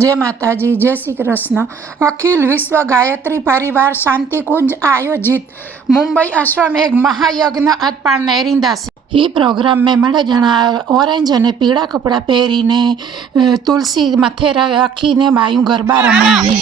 जय माताजी, जय श्री कृष्ण। अखिल विश्व गायत्री परिवार शांतिकुंज आयोजित मुंबई अश्वमेघ महायज्ञ आज पाणने रींदासी। ई प्रोग्राम में मळे जना ऑरेंज अने पीड़ा कपड़ा पहेरीने तुलसी मथे राखीने बायूं गरबा रमाई।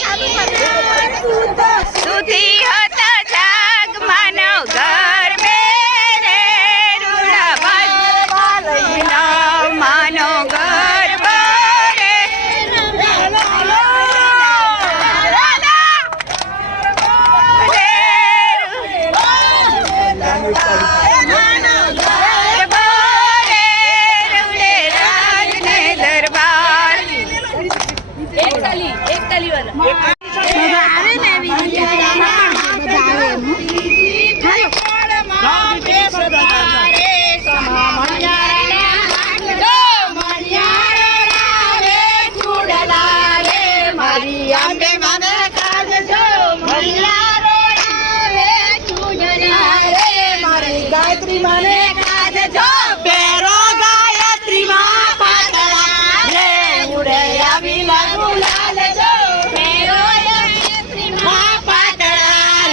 गायत्री माने काज जो पेरो गायत्री मां पातला रे उड़े अभी लगू लाल जो पेरो गायत्री मां पातला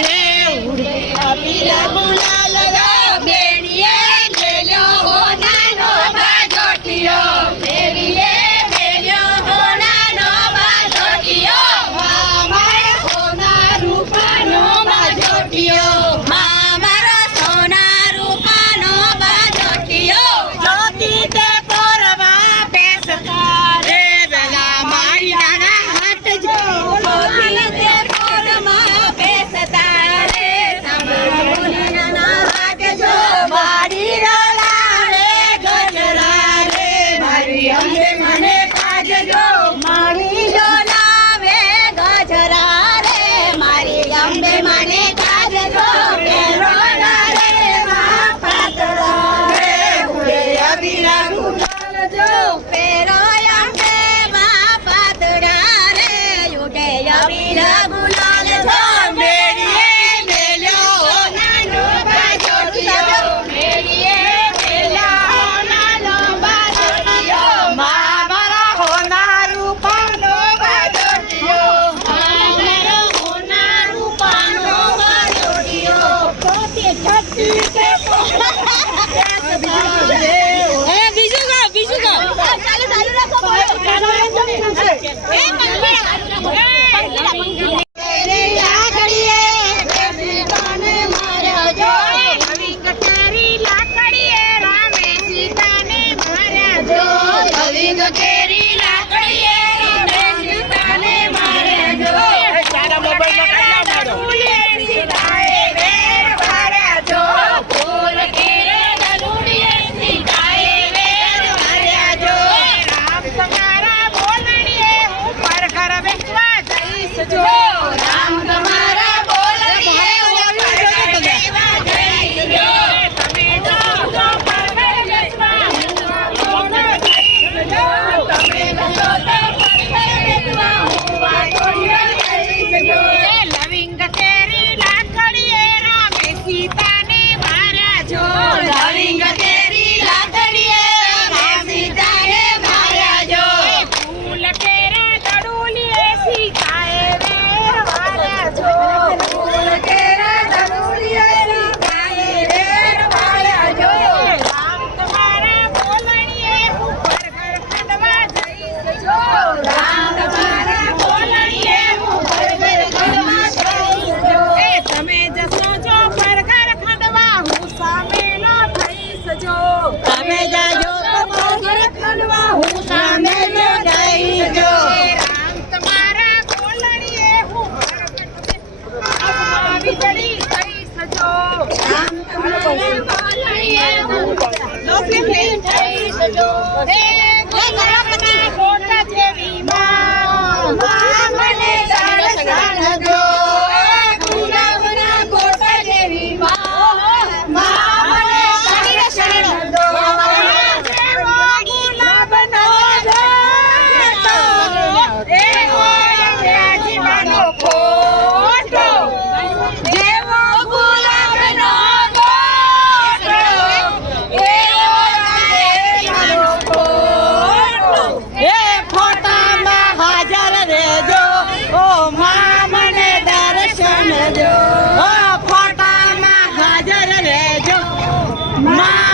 रे उड़े अभी लगू लाल जो बेड़िए बेलो हो नानो बाजोटियो बेड़िए बेलो हो नानो बाजोटियो मामा होना रूपानो बाजोटियो માં